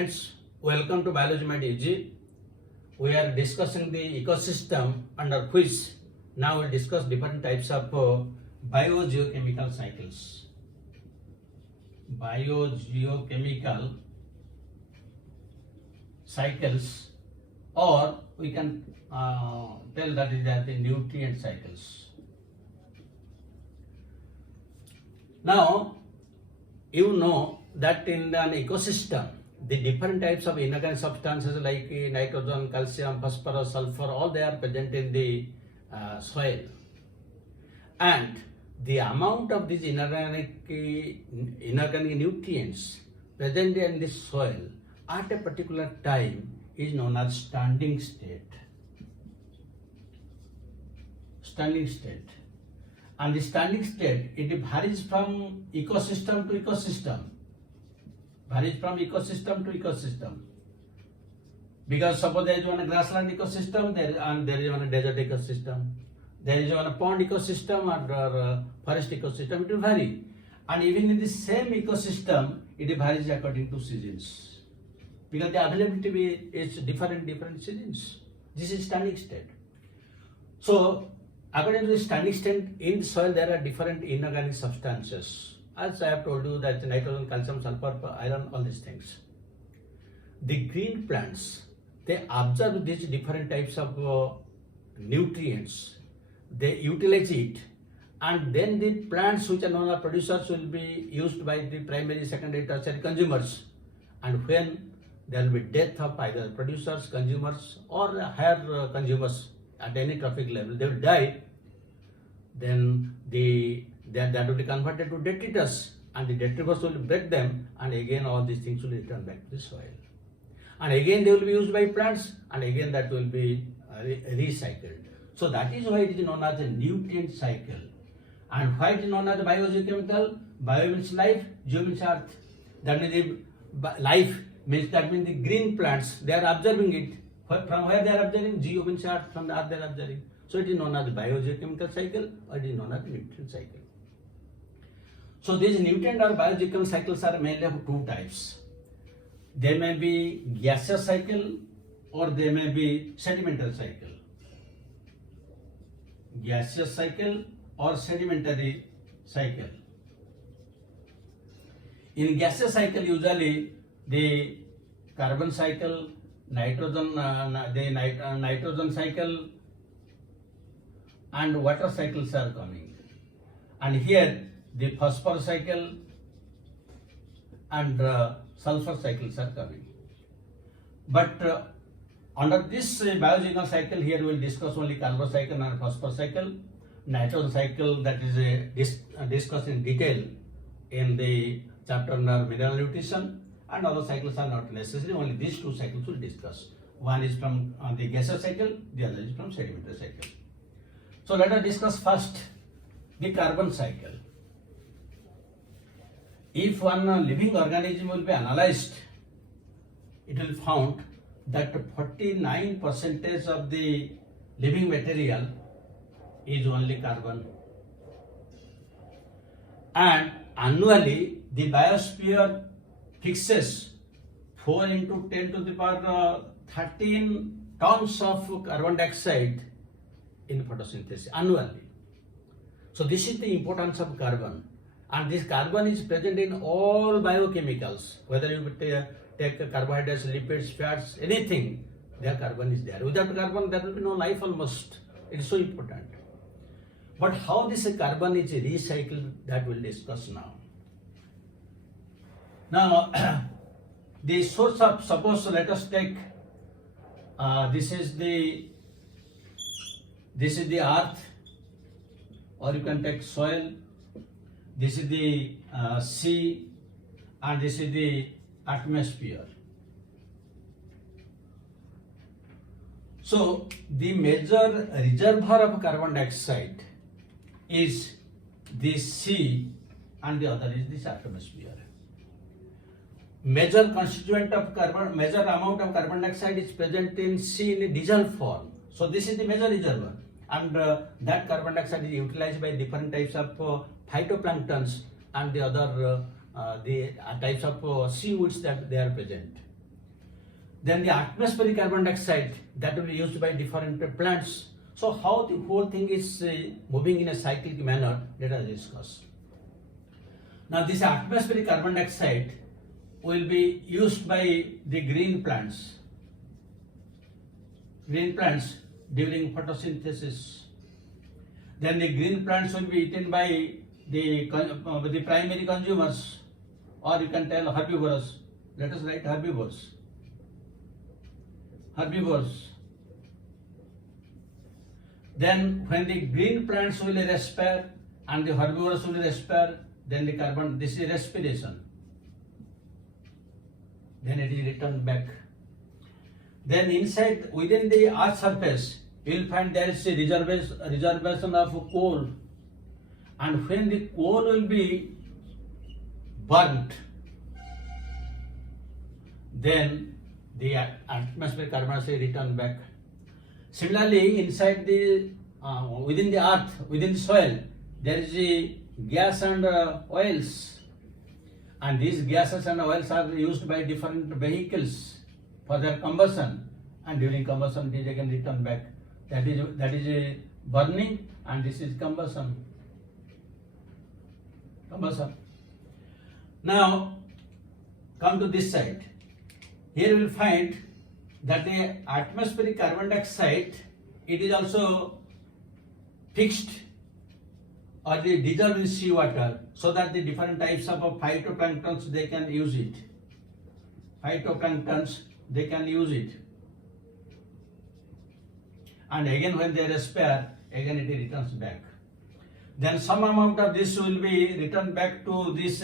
Friends, welcome to Biology Made Easy. We are discussing the ecosystem under which now we'll discuss different types of biogeochemical cycles. Biogeochemical cycles, or we can tell that is the nutrient cycles. Now, you know that in an ecosystem, the different types of inorganic substances like nitrogen, calcium, phosphorus, sulfur, all they are present in the soil. And the amount of these inorganic nutrients present in this soil at a particular time is known as standing state. Standing state. And the standing state, it varies from ecosystem to ecosystem. Because suppose there is one grassland ecosystem and there is one desert ecosystem. There is one pond ecosystem or forest ecosystem, it will vary. And even in the same ecosystem, it varies according to seasons. Because the availability is different seasons. This is standing state. So, according to the standing state, in the soil there are different inorganic substances. As I have told you, that nitrogen, calcium, sulfur, iron, all these things. The green plants, they absorb these different types of nutrients. They utilize it, and then the plants which are known as producers will be used by the primary, secondary, tertiary consumers. And when there will be death of either producers, consumers, or higher consumers at any trophic level, they will die. Then that will be converted to detritus, and the detritus will break them, and again all these things will return back to the soil. And again they will be used by plants, and again that will be recycled. So that is why it is known as a nutrient cycle. And why it is known as biogeochemical? Bio means life, geo means earth. That means the life means the green plants, they are observing it. From where they are observing? Geo means earth, from the earth they are observing. So it is known as the biogeochemical cycle, or it is known as the nutrient cycle. So these nutrient or biogeochemical cycles are mainly of two types. They may be gaseous cycle or they may be sedimentary cycle. Gaseous cycle or sedimentary cycle. In gaseous cycle, usually the carbon cycle, nitrogen cycle, and water cycles are coming. And here the phosphorus cycle and sulfur cycles are coming. But under this biogeochemical cycle, here we will discuss only carbon cycle and phosphorus cycle. Nitrogen cycle, that is discussed in detail in the chapter on mineral nutrition, and other cycles are not necessary, only these two cycles will discuss. One is from the gaseous cycle, the other is from sedimentary cycle. So let us discuss first the carbon cycle. If one living organism will be analyzed, it will found that 49% of the living material is only carbon. And annually, the biosphere fixes 4 into 10 to the power 13 tons of carbon dioxide in photosynthesis annually. So this is the importance of carbon, and this carbon is present in all biochemicals, whether you take carbohydrates, lipids, fats, anything, their carbon is there. Without carbon there will be no life almost. It is so important. But how this carbon is recycled, that we'll discuss now. Now the source of, suppose let us take this is the earth, or you can take soil. This is the sea, and this is the atmosphere. So the major reservoir of carbon dioxide is the sea, and the other is this atmosphere. Major constituent of carbon, major amount of carbon dioxide is present in sea in a dissolved form. So this is the major reservoir, and that carbon dioxide is utilized by different types of phytoplanktons and the other the types of seaweeds that they are present. Then the atmospheric carbon dioxide that will be used by different plants. So how the whole thing is moving in a cyclic manner, let us discuss. Now this atmospheric carbon dioxide will be used by the green plants during photosynthesis. Then the green plants will be eaten by the primary consumers, or you can tell herbivores. Let us write herbivores. Then when the green plants will respire and the herbivores will respire, then the carbon, this is respiration. Then it is returned back. Then inside, within the earth surface, you will find there is a reservation of coal. And when the coal will be burnt, then the atmospheric carbon dioxide return back. Similarly, inside the within the earth, within the soil, there is a gas and oils, and these gases and oils are used by different vehicles for their combustion, and during combustion these again return back. That is a burning, and this is combustion. Now come to this side. Here you will find that the atmospheric carbon dioxide, it is also fixed or they dissolve in seawater, so that the different types of phytoplanktons they can use it. And again when they respire, again it returns back. Then some amount of this will be returned back to this.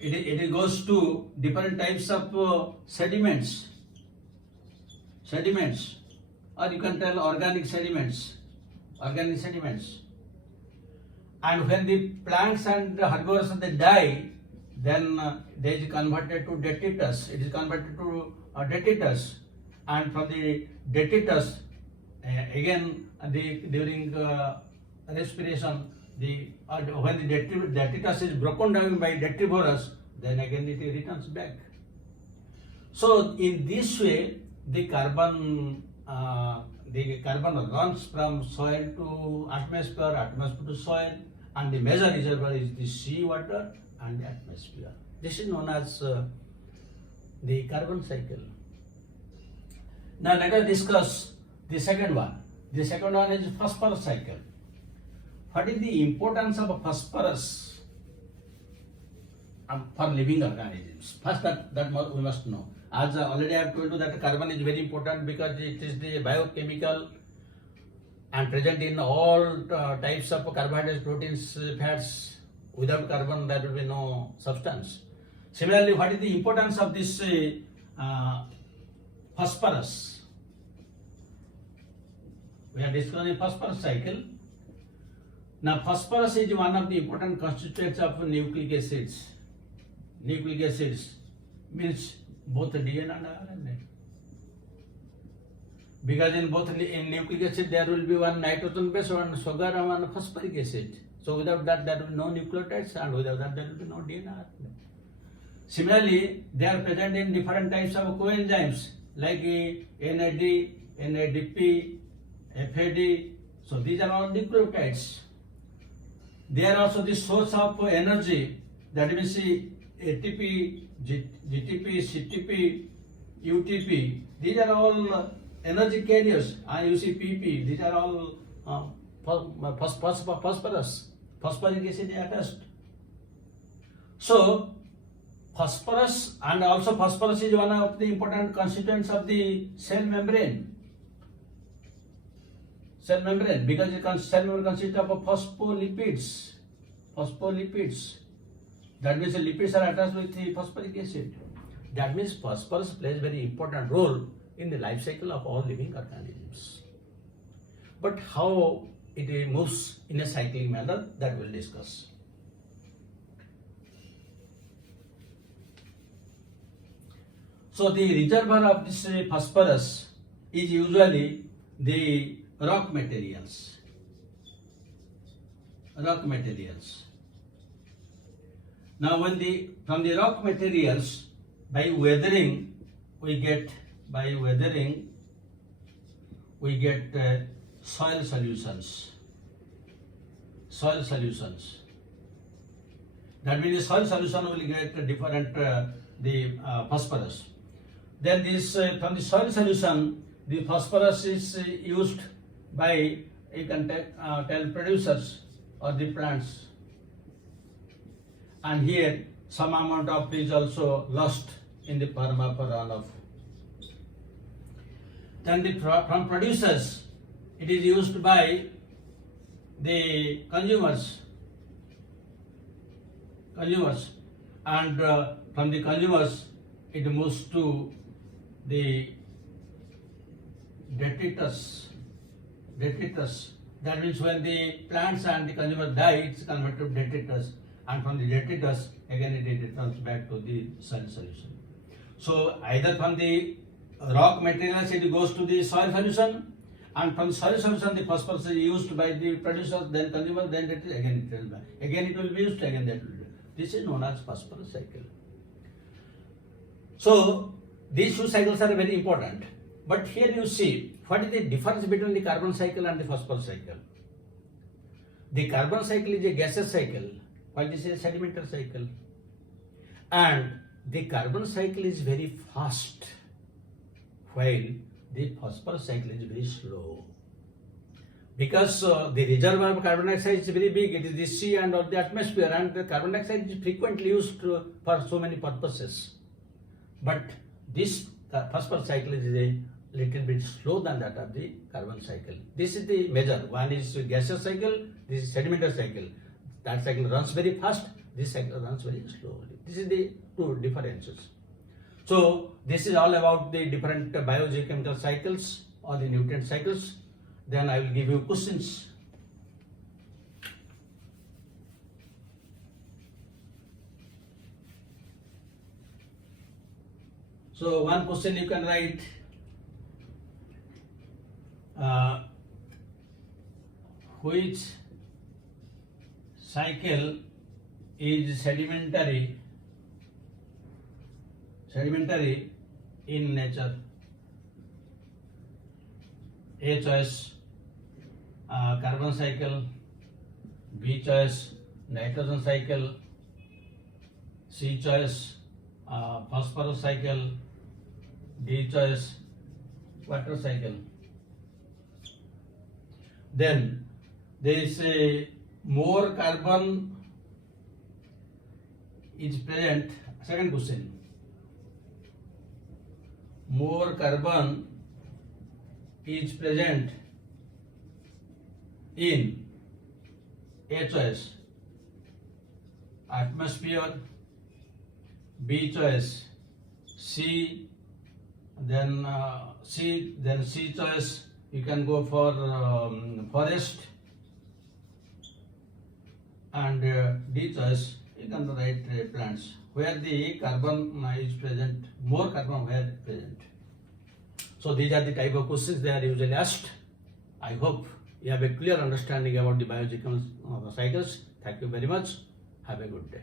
It goes to different types of sediments, or you can tell organic sediments. And when the plants and the herbivores they die, then they is converted to detritus. It is converted to detritus, and from the detritus, again during respiration, when the detritus is broken down by detrivorous, then again it returns back. So in this way, the carbon runs from soil to atmosphere to soil, and the major reservoir is the seawater and the atmosphere. This is known as the carbon cycle. Now let us discuss the second one. The second one is phosphorus cycle. What is the importance of phosphorus for living organisms? First, that we must know. As already I have told you that carbon is very important because it is the biochemical and present in all types of carbohydrates, proteins, fats. Without carbon, there will be no substance. Similarly, what is the importance of this phosphorus? We are discussing phosphorus cycle. Now, phosphorus is one of the important constituents of nucleic acids. Nucleic acids means both DNA and RNA. Because in both in nucleic acid there will be one nitrogen base, one sugar, and one phosphoric acid. So without that there will be no nucleotides, and without that there will be no DNA. Similarly, they are present in different types of coenzymes like NAD, NADP, FAD. So these are all nucleotides. They are also the source of energy, that means ATP, GTP, CTP, UTP. These are all energy carriers. And you see PP, these are all phosphorus, phosphoric acid attached. So phosphorus, and also phosphorus is one of the important constituents of the cell membrane. Because the cell membrane consists of phospholipids. That means the lipids are attached with the phosphoric acid. That means phosphorus plays a very important role in the life cycle of all living organisms. But how it moves in a cyclic manner, that we'll discuss. So the reservoir of this phosphorus is usually the rock materials. Now from the rock materials, by weathering we get by weathering, we get soil solutions. Soil solutions. That means the soil solution will get different phosphorus. Then this from the soil solution, the phosphorus is used by, you can tell, producers or the plants. And here some amount of is also lost in the form of runoff. Then from producers, it is used by the consumers, and from the consumers it moves to the detritus. That means when the plants and the consumer die, it's converted to detritus, and from the detritus again it returns back to the soil solution. So either from the rock materials it goes to the soil solution, and from the soil solution the phosphorus is used by the producers, then consumers, then again it returns back. Again it will be used, again that will be. This is known as phosphorus cycle. So these two cycles are very important. But here you see, what is the difference between the carbon cycle and the phosphorus cycle? The carbon cycle is a gaseous cycle, while this is a sedimentary cycle. And the carbon cycle is very fast, while the phosphorus cycle is very slow. Because the reservoir of carbon dioxide is very big, it is the sea and of the atmosphere, and the carbon dioxide is frequently used for so many purposes. But this phosphorus cycle is a little bit slow than that of the carbon cycle. This is the measure. One is gaseous cycle, this is sedimentary cycle. That cycle runs very fast, this cycle runs very slowly. This is the two differences. So this is all about the different biogeochemical cycles or the nutrient cycles. Then I will give you questions. So one question you can write, which cycle is sedimentary in nature? A choice, carbon cycle. B choice, nitrogen cycle. C choice, phosphorus cycle. D choice, water cycle. Then there is a more carbon is present. Second question, more carbon is present in A choice, atmosphere. B choice, C. Then C choice, you can go for forest, and D choice you can write plants, where the carbon is present, more carbon where present. So these are the type of questions they are usually asked. I hope you have a clear understanding about the biogeochemical cycles. Thank you very much. Have a good day.